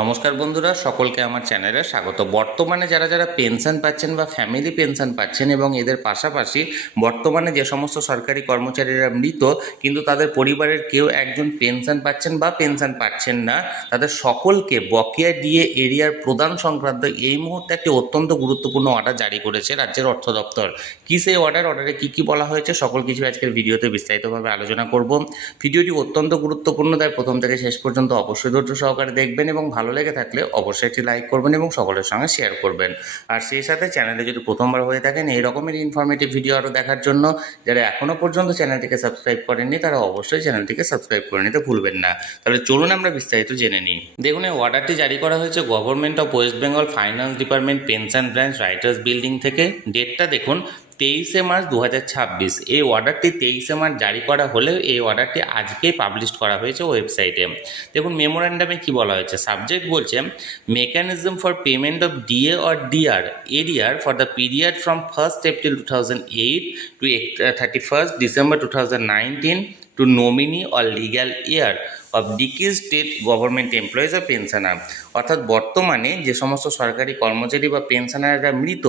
নমস্কার বন্ধুরা, সকলকে আমার চ্যানেলে স্বাগত। বর্তমানে যারা যারা পেনশন পাচ্ছেন বা ফ্যামিলি পেনশন পাচ্ছেন এবং এদের পাশাপাশি বর্তমানে যে সমস্ত সরকারি কর্মচারীরা মৃত কিন্তু তাদের পরিবারের কেউ একজন পেনশন পাচ্ছেন বা পেনশন পাচ্ছেন না, তাদের সকলকে বকেয়া ডিএ এরিয়ার প্রদান সংক্রান্ত এই মুহূর্তে একটি অত্যন্ত গুরুত্বপূর্ণ অর্ডার জারি করেছে রাজ্যের অর্থ দপ্তর। কী সেই অর্ডারে কী কী বলা হয়েছে সকল কিছু আজকের ভিডিওতে বিস্তারিতভাবে আলোচনা করব। ভিডিওটি অত্যন্ত গুরুত্বপূর্ণ, তাই প্রথম থেকে শেষ পর্যন্ত অবশ্যই ধৈর্য সহকারে দেখবেন এবং ভালো লেগে থাকলে অবশ্যই একটি লাইক করবেন এবং সকলের সঙ্গে শেয়ার করবেন। আর সেই সাথে চ্যানেলে যদি প্রথমবার হয়ে থাকেন এই রকমের ইনফরমেটিভ ভিডিও আরও দেখার জন্য যারা এখনও পর্যন্ত চ্যানেলটিকে সাবস্ক্রাইব করেননি তারা অবশ্যই চ্যানেলটিকে সাবস্ক্রাইব করে নিতে ভুলবেন না। তাহলে চলুন আমরা বিস্তারিত জেনে নিই। দেখুন, এই অর্ডারটি জারি করা হয়েছে government of West Bengal finance department pension branch Writers' Building থেকে। ডেটটা দেখুন 23শে মার্চ 2026। এই অর্ডারটি 23শে মার্চ জারি করা হলেও এই অর্ডারটি আজকেই পাবলিশ করা হয়েছে ওয়েবসাইটে। দেখুন মেমোরেন্ডামে কি বলা হয়েছে। সাবজেক্ট বলছে mechanism for payment of DA or DR arrear for the period from 1st April 2008 to 31st December 2019 to nominee or legal heir of deceased state government employees or pensioner। অর্থাৎ বর্তমানে যে সমস্ত সরকারি কর্মচারী বা পেনশনাররা মৃত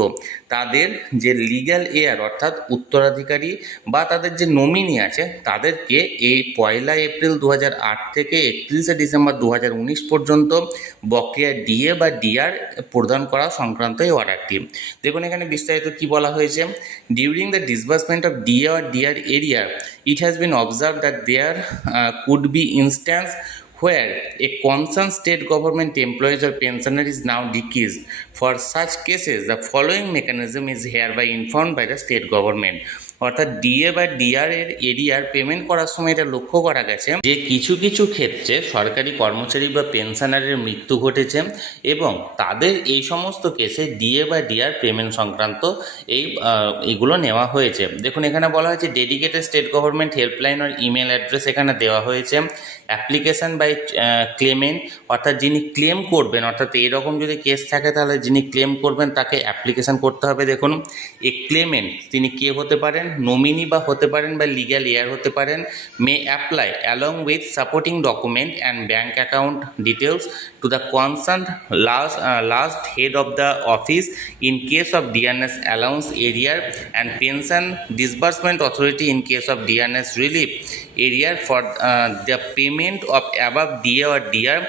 তাদের যে লিগ্যাল হেয়ার অর্থাৎ উত্তরাধিকারী বা তাদের যে নমিনি আছে তাদেরকে এই 1 এপ্রিল 2008 থেকে 31শে ডিসেম্বর 2019 পর্যন্ত বকেয়া ডিএ বা ডিআর প্রদান করা সংক্রান্ত এই অর্ডারটি। দেখুন এখানে বিস্তারিত কি বলা হয়েছে। During the disbursement of DA or DR arrear it has been observed that there could be instance where a concerned state government employees or pensioner is now deceased. For such cases, the following mechanism is hereby informed by the state government। অর্থাৎ DA বা DR এর এরিয়ার payment করার সময় এটা লক্ষ্য করা গেছে যে কিছু কিছু ক্ষেত্রে সরকারি কর্মচারী বা পেনশনারের মৃত্যু ঘটেছে এবং তাদের এই সমস্ত কেসে ডিএ বা ডিআর পেমেন্ট সংক্রান্ত এইগুলো নেওয়া হয়েছে। দেখুন এখানে বলা হয়েছে ডেডিকেটেড স্টেট গভর্নমেন্ট হেল্পলাইন আর ইমেল অ্যাড্রেস এখানে দেওয়া হয়েছে। অ্যাপ্লিকেশান বাই ক্লেমেন্ট অর্থাৎ যিনি ক্লেম করবেন, অর্থাৎ এইরকম যদি কেস থাকে তাহলে যিনি ক্লেম করবেন তাকে অ্যাপ্লিকেশান করতে হবে। দেখুন এ ক্লেমেন্ট তিনি কে হতে পারেন, নমিনি বা হতে পারেন বা লিগ্যাল হেয়ার হতে পারেন, may apply along with supporting document and bank account details to the concern last head of the office in case of DRS allowance arrear and pension disbursement authority in case of DRS relief arrear for the payment of above DA or DR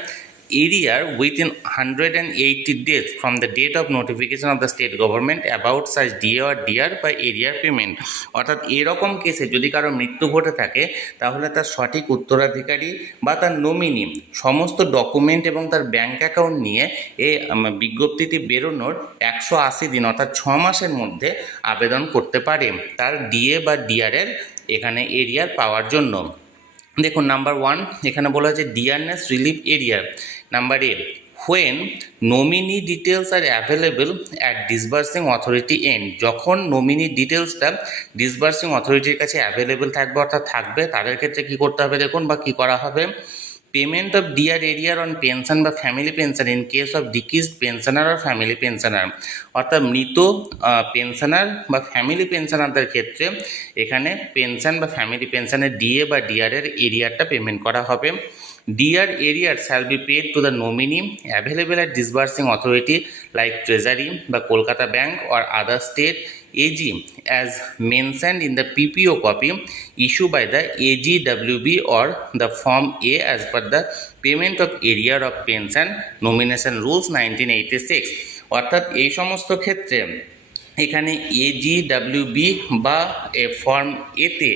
area within 180 days from the date of notification of the state government about such DA or DR by area payment। অর্থাৎ এরকম কেসে যদি কারো মৃত্যু ঘটে থাকে তাহলে তার সঠিক উত্তরাধিকারী বা তার নমিনি সমস্ত ডকুমেন্ট এবং তার ব্যাঙ্ক অ্যাকাউন্ট নিয়ে এই বিজ্ঞপ্তিটি বেরোনোর 180 দিন অর্থাৎ 6 মাসের মধ্যে আবেদন করতে পারে তার ডিএ বা ডিআরের এখানে এরিয়ার পাওয়ার জন্য। দেখুন নাম্বার 1 এখানে বলা হয়েছে DR's relief arrear. Number A when nominee details are available at disbursing authority end, যখন নমিনি ডিটেলসটা ডিসবার্সিং অথরিটির কাছে অ্যাভেলেবল থাকবে অর্থাৎ থাকবে তাদের ক্ষেত্রে কী করতে হবে দেখুন বা কী করা হবে। Payment of DR arrear on pension বা family pension in case of deceased pensioner আর ফ্যামিলি পেনশনার, অর্থাৎ মৃত পেনশনার বা ফ্যামিলি পেনশনারদের ক্ষেত্রে এখানে পেনশন বা ফ্যামিলি পেনশনের ডিএ বা ডিআরের এরিয়ারটা পেমেন্ট করা হবে। DR arrear shall be paid to the nominee available at disbursing authority like treasury বা Kolkata bank or other state AG as mentioned in the PPO copy issued by the AGWB or the Form A as per the payment of area of pension nomination rules 1986। অর্থাৎ এই সমস্ত ক্ষেত্রে এখানে AGWB বা form এতে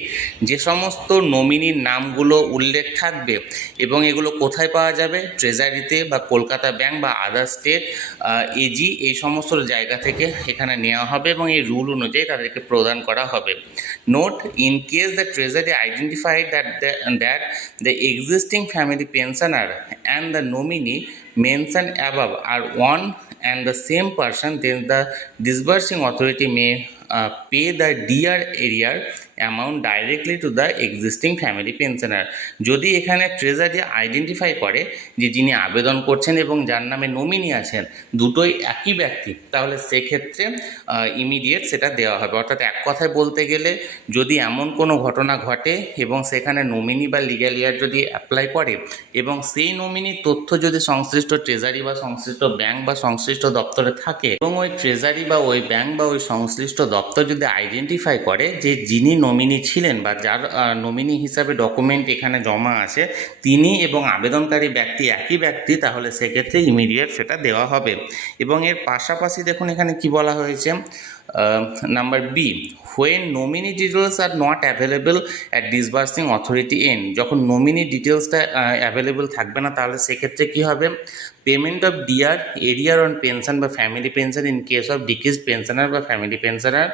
যে সমস্ত নমিনির নামগুলো উল্লেখ থাকবে এবং এগুলো কোথায় পাওয়া যাবে, ট্রেজারিতে বা কলকাতা ব্যাঙ্ক বা আদার স্টেট এজি এই সমস্ত জায়গা থেকে এখানে নেওয়া হবে এবং এই রুল অনুযায়ী তাদেরকে প্রদান করা হবে। Note, in case the treasury identified that the existing family pensioner and the nominee mentioned above are one and the same person, then the disbursing authority may pay the DR area amount directly to the existing family pensioner। যদি এখানে treasury identify করে যে যিনি আবেদন করছেন এবং যার নামে নমিনি আছেন দুটোই একই ব্যক্তি, তাহলে সেক্ষেত্রে ইমিডিয়েট সেটা দেওয়া হবে। অর্থাৎ এক কথায় বলতে গেলে যদি এমন কোনো ঘটনা ঘটে এবং সেখানে নমিনি বা লিগ্যাল ইয়ার যদি অ্যাপ্লাই করে এবং সেই নমিনির তথ্য যদি সংশ্লিষ্ট ট্রেজারি বা সংশ্লিষ্ট ব্যাংক বা সংশ্লিষ্ট দপ্তরে থাকে এবং ওই ট্রেজারি বা ওই ব্যাংক বা ওই সংশ্লিষ্ট দপ্তর যদি আইডেন্টিফাই করে যে যিনি নমিনি ছিলেন বা যার নমিনি হিসাবে ডকুমেন্ট এখানে জমা আছে তিনি এবং আবেদনকারী ব্যক্তি একই ব্যক্তি, তাহলে সেক্ষেত্রে ইমিডিয়েট সেটা দেওয়া হবে। এবং এর পাশাপাশি দেখুন এখানে কি বলা হয়েছে, number B, when nominee details are not available at disbursing authority end. যখন নমিনি ডিটেলসটা অ্যাভেলেবল থাকবে না তাহলে সেক্ষেত্রে কী হবে, payment of DR arrear on pension বা family pension in case of deceased pensioner বা family pensioner,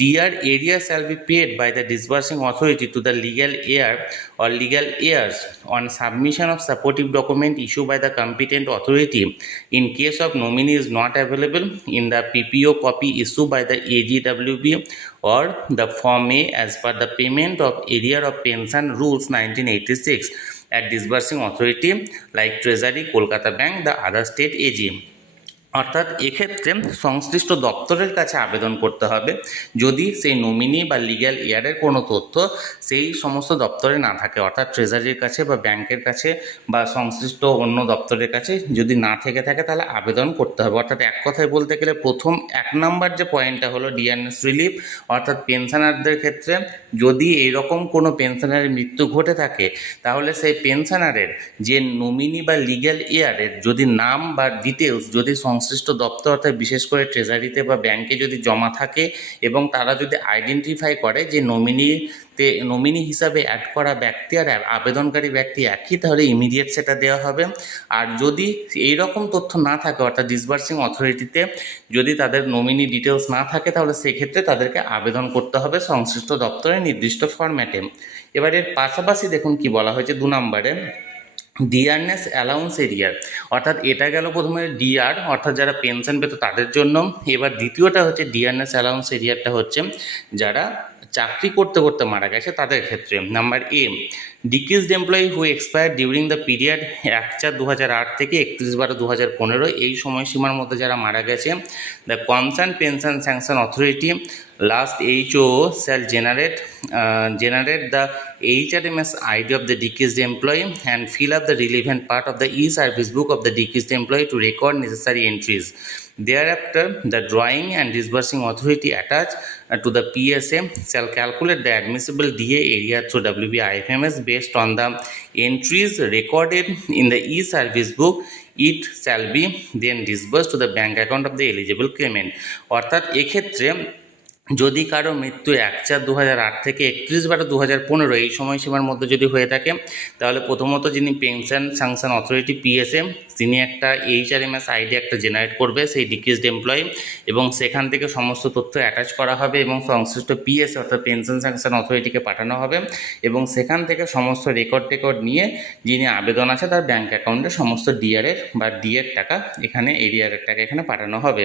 DR arrear shall be paid by the disbursing authority to the legal heir or legal heirs on submission of supportive document issued by the competent authority in case of nominee is not available in the PPO copy issued by the AGWB or the Form A as per the payment of arrear of pension rules 1986 at disbursing authority like Treasury, Kolkata Bank, the other state AG। অর্থাৎ এক্ষেত্রে সংশ্লিষ্ট দপ্তরের কাছে আবেদন করতে হবে যদি সেই নমিনি বা লিগ্যাল ইয়ারের কোনো তথ্য সেই সমস্ত দপ্তরে না থাকে, অর্থাৎ ট্রেজারির কাছে বা ব্যাংকের কাছে বা সংশ্লিষ্ট অন্য দপ্তরের কাছে যদি না থেকে থাকে তাহলে আবেদন করতে হবে। অর্থাৎ এক কথায় বলতে গেলে প্রথম 1 নম্বর যে পয়েন্টটা হলো ডিআরএস রিলিফ, অর্থাৎ পেনশনারদের ক্ষেত্রে যদি এইরকম কোনো পেনশনারের মৃত্যু ঘটে থাকে তাহলে সেই পেনশনারের যে নমিনি বা লিগ্যাল ইয়ারের যদি নাম বা ডিটেলস যদি সংশ্লিষ্ট দপ্তর অর্থাৎ বিশেষ করে ট্রেজারিতে বা ব্যাংকে যদি জমা থাকে এবং তারা যদি আইডেন্টিফাই করে যে নমিনি হিসাবে অ্যাড করা ব্যক্তি আর আবেদনকারী ব্যক্তি একই, তাহলে ইমিডিয়েট সেটা দেওয়া হবে। আর যদি এই রকম তথ্য না থাকে অর্থাৎ ডিসবার্সিং অথরিটিতে যদি তাদের নমিনি ডিটেলস না থাকে তাহলে সেক্ষেত্রে তাদেরকে আবেদন করতে হবে সংশ্লিষ্ট দপ্তরের নির্দিষ্ট ফরম্যাটে। এবার এর পাশাপাশি দেখুন কি বলা হয়েছে 2 নম্বরে, ডিআরনেস অ্যালাউন্স এরিয়ার। অর্থাৎ এটা গেল প্রথমে ডিআর অর্থাৎ যারা পেনশন পেত তাদের জন্য। এবার দ্বিতীয়টা হচ্ছে ডিআরনেস অ্যালাউন্স এরিয়ারটা হচ্ছে যারা চাকরি করতে করতে মারা গেছে তাদের ক্ষেত্রে। Number A, deceased employee who expire during the period 1/4/2008 থেকে 31/12/2015 এই সময়সীমার মধ্যে যারা মারা গেছে, the concern pension sanction authority last HO shall generate the HRMS ID of the deceased employee and fill up the relevant part of the e-service book of the deceased employee to record necessary entries. Thereafter, the drawing and disbursing authority attached to the PSA shall calculate the admissible DA area through WBIFMS based on the entries recorded in the e-service book. It shall be then disbursed to the bank account of the eligible claimant। অর্থাৎ এক্ষেত্রে যদি কারো মৃত্যু 1/4/2008 থেকে 31/12/2015 এই সময়সীমার মধ্যে যদি হয়ে থাকে তাহলে প্রথমত যিনি পেনশন স্যাংশন অথরিটি পিএসএ তিনি একটা এইচআরএমএস আইডি একটা জেনারেট করবে সেই ডিকিজড এমপ্লয়ি এবং সেখান থেকে সমস্ত তথ্য অ্যাটাচ করা হবে এবং সংশ্লিষ্ট পিএসএ অর্থাৎ পেনশন স্যাংশন অথরিটিকে পাঠানো হবে এবং সেখান থেকে সমস্ত রেকর্ড নিয়ে যিনি আবেদন আছে তার ব্যাঙ্ক অ্যাকাউন্টে সমস্ত ডিআরের বা ডিএর টাকা এখানে এরিয়ারের টাকা এখানে পাঠানো হবে।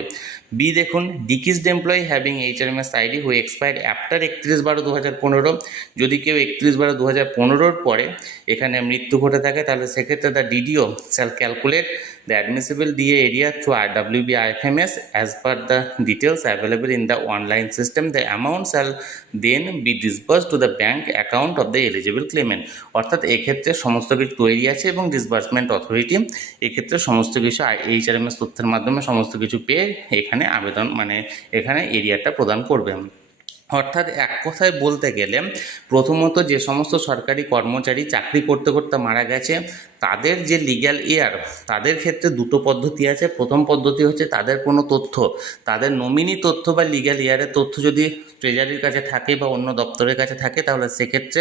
বি দেখুন, ডিকিজড এমপ্লয়ি হ্যাভিং এইচআরএমএস আইডি হু এক্সপায়ার্ড আফটার 31/12/2015। যদি কেউ 31/12/2015 পরে এখানে মৃত্যু ঘটে থাকে তাহলে সেক্ষেত্রে the DDO shall calculate the admissible DA area through WBIFMS as per the details available in the online system. The amount shall then be disbursed to the bank account of the eligible claimant। অর্থাৎ এক্ষেত্রে সমস্ত কিছু তৈরি আছে এবং disbursement authority এক্ষেত্রে সমস্ত কিছু এইচআরএমএস তথ্যের মাধ্যমে সমস্ত কিছু পেয়ে এখানে আবেদন এখানে এরিয়াটা প্রদান করবেন। অর্থাৎ এক কথায় বলতে গেলে প্রথমত যে সমস্ত সরকারি কর্মচারী চাকরি করতে করতে মারা গেছে তাদের যে লিগ্যাল ইয়ার তাদের ক্ষেত্রে দুটো পদ্ধতি আছে। প্রথম পদ্ধতি হচ্ছে তাদের কোনো তথ্য তাদের নমিনি তথ্য বা লিগ্যাল ইয়ারের তথ্য যদি ট্রেজারির কাছে থাকে বা অন্য দপ্তরের কাছে থাকে তাহলে সেক্ষেত্রে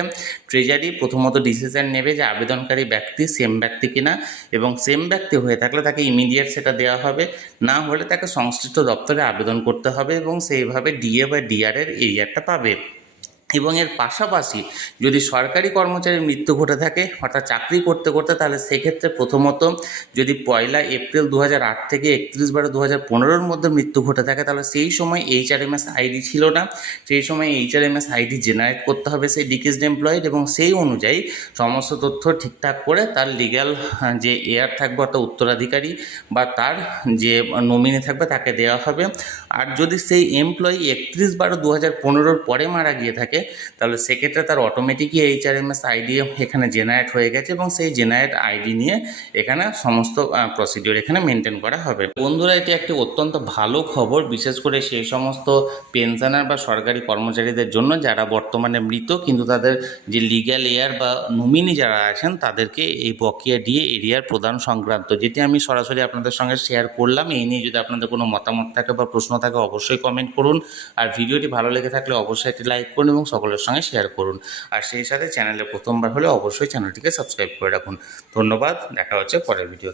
ট্রেজারি প্রথমত ডিসিশন নেবে যে আবেদনকারী ব্যক্তি সেম ব্যক্তি কিনা এবং সেম ব্যক্তি হয়ে থাকলে তাকে ইমিডিয়েট সেটা দেওয়া হবে, না হলে তাকে সংশ্লিষ্ট দপ্তরে আবেদন করতে হবে এবং সেইভাবে ডিএ বা ডিআরের এরিয়ারটা পাবে। এবং এর পাশাপাশি যদি সরকারি কর্মচারীর মৃত্যু ঘটে থাকে অর্থাৎ চাকরি করতে করতে, তাহলে সেক্ষেত্রে প্রথমত যদি 1 এপ্রিল 2008 থেকে 31/12/2015-র মধ্যে মৃত্যু ঘটে থাকে, তাহলে সেই সময় HRMS আইডি ছিল না। সেই সময় HRMS আইডি জেনারেট করতে হবে সেই ডিকেজড এমপ্লয়েড, এবং সেই অনুযায়ী সমস্ত তথ্য ঠিকঠাক করে তার লিগ্যাল যে এয়ার থাকবে অর্থাৎ উত্তরাধিকারী বা তার যে নমিনি থাকবে তাকে দেওয়া হবে। আর যদি সেই এমপ্লয়ি 31/12/2015-র পরে মারা গিয়ে থাকে, তাহলে সেক্ষেত্রে তার অটোমেটিকই HRMS আইডি এখানে জেনারেট হয়ে গেছে, এবং সেই জেনারেট আইডি নিয়ে এখানে সমস্ত প্রসিডিওর এখানে মেনটেন করা হবে। বন্ধুরা, এটি একটি অত্যন্ত ভালো খবর, বিশেষ করে সেই সমস্ত পেনশনার বা সরকারি কর্মচারীদের জন্য যারা বর্তমানে মৃত, কিন্তু তাদের যে লিগ্যাল এয়ার বা নমিনি যারা আছেন তাদেরকে এই বকেয়া ডিএ এরিয়ার প্রদান সংক্রান্ত, যেটি আমি সরাসরি আপনাদের সঙ্গে শেয়ার করলাম। এই নিয়ে যদি আপনাদের কোনো মতামত থাকে বা প্রশ্ন থাকে অবশ্যই কমেন্ট করুন, আর ভিডিওটি ভালো লেগে থাকলে অবশ্যই একটি লাইক করুন এবং সকলের সঙ্গে শেয়ার করুন। আর সেই সাথে চ্যানেলে প্রথমবার হলে অবশ্যই চ্যানেলটিকে সাবস্ক্রাইব করে রাখুন। ধন্যবাদ, দেখা হচ্ছে পরের ভিডিও।